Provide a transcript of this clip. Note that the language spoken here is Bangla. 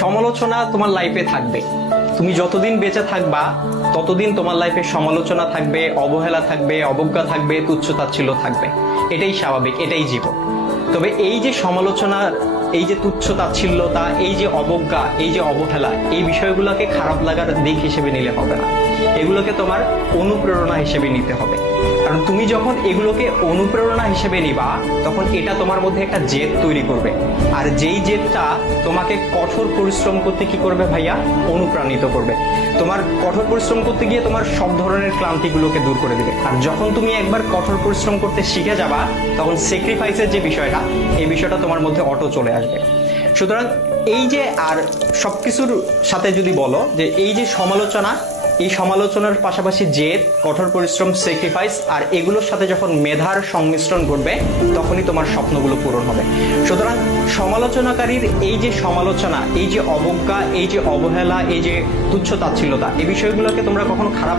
সমালোচনা তোমার লাইফে থাকবে। তুমি যতদিন বেঁচে থাকবা ততদিন তোমার লাইফে সমালোচনা থাকবে, অবহেলা থাকবে, অবজ্ঞা থাকবে, তুচ্ছ-তাচ্ছিল্য থাকবে। এটাই স্বাভাবিক, এটাই জীবন। তবে এই যে সমালোচনার, এই যে তুচ্ছ-তাচ্ছিল্যতা, এই যে অবজ্ঞা, এই যে অবহেলা, এই বিষয়গুলোকে খারাপ লাগার দিক হিসেবে নিলে হবে না। এগুলোকে তোমার অনুপ্রেরণা হিসেবে নিতে হবে। কারণ তুমি যখন এগুলোকে অনুপ্রেরণা হিসেবে নিবা, তখন এটা তোমার মধ্যে একটা জেদ তৈরি করবে। আর যেই জেদটা তোমাকে কঠোর পরিশ্রম করতে কি করবে ভাইয়া? অনুপ্রাণিত করবে। তোমার কঠোর পরিশ্রম করতে গিয়ে তোমার সব ধরনের ক্লান্তিগুলোকে দূর করে দিবে। আর যখন তুমি একবার কঠোর পরিশ্রম করতে শিখে যাবা, তখন স্যাক্রিফাইসের যে বিষয়টা, এই বিষয়টা তোমার মধ্যে অটো চলে আসবে। সুতরাং এই যে, আর সবকিছুর সাথে যদি বলো যে এই যে সমালোচনা, এই সমালোচনার পাশাপাশি জেদ, কঠোর পরিশ্রম, স্যাক্রিফাইস, আর এগুলোর সাথে যখন মেধার সংমিশ্রণ ঘটবে, তখনই তোমার স্বপ্নগুলো পূরণ হবে। সুতরাং সমালোচনাকারীর এই যে সমালোচনা, এই যে অবজ্ঞা, এই যে অবহেলা, এই যে তুচ্ছ-তাচ্ছিল্যতা, এই বিষয়গুলোকে তোমরা কখনো খারাপ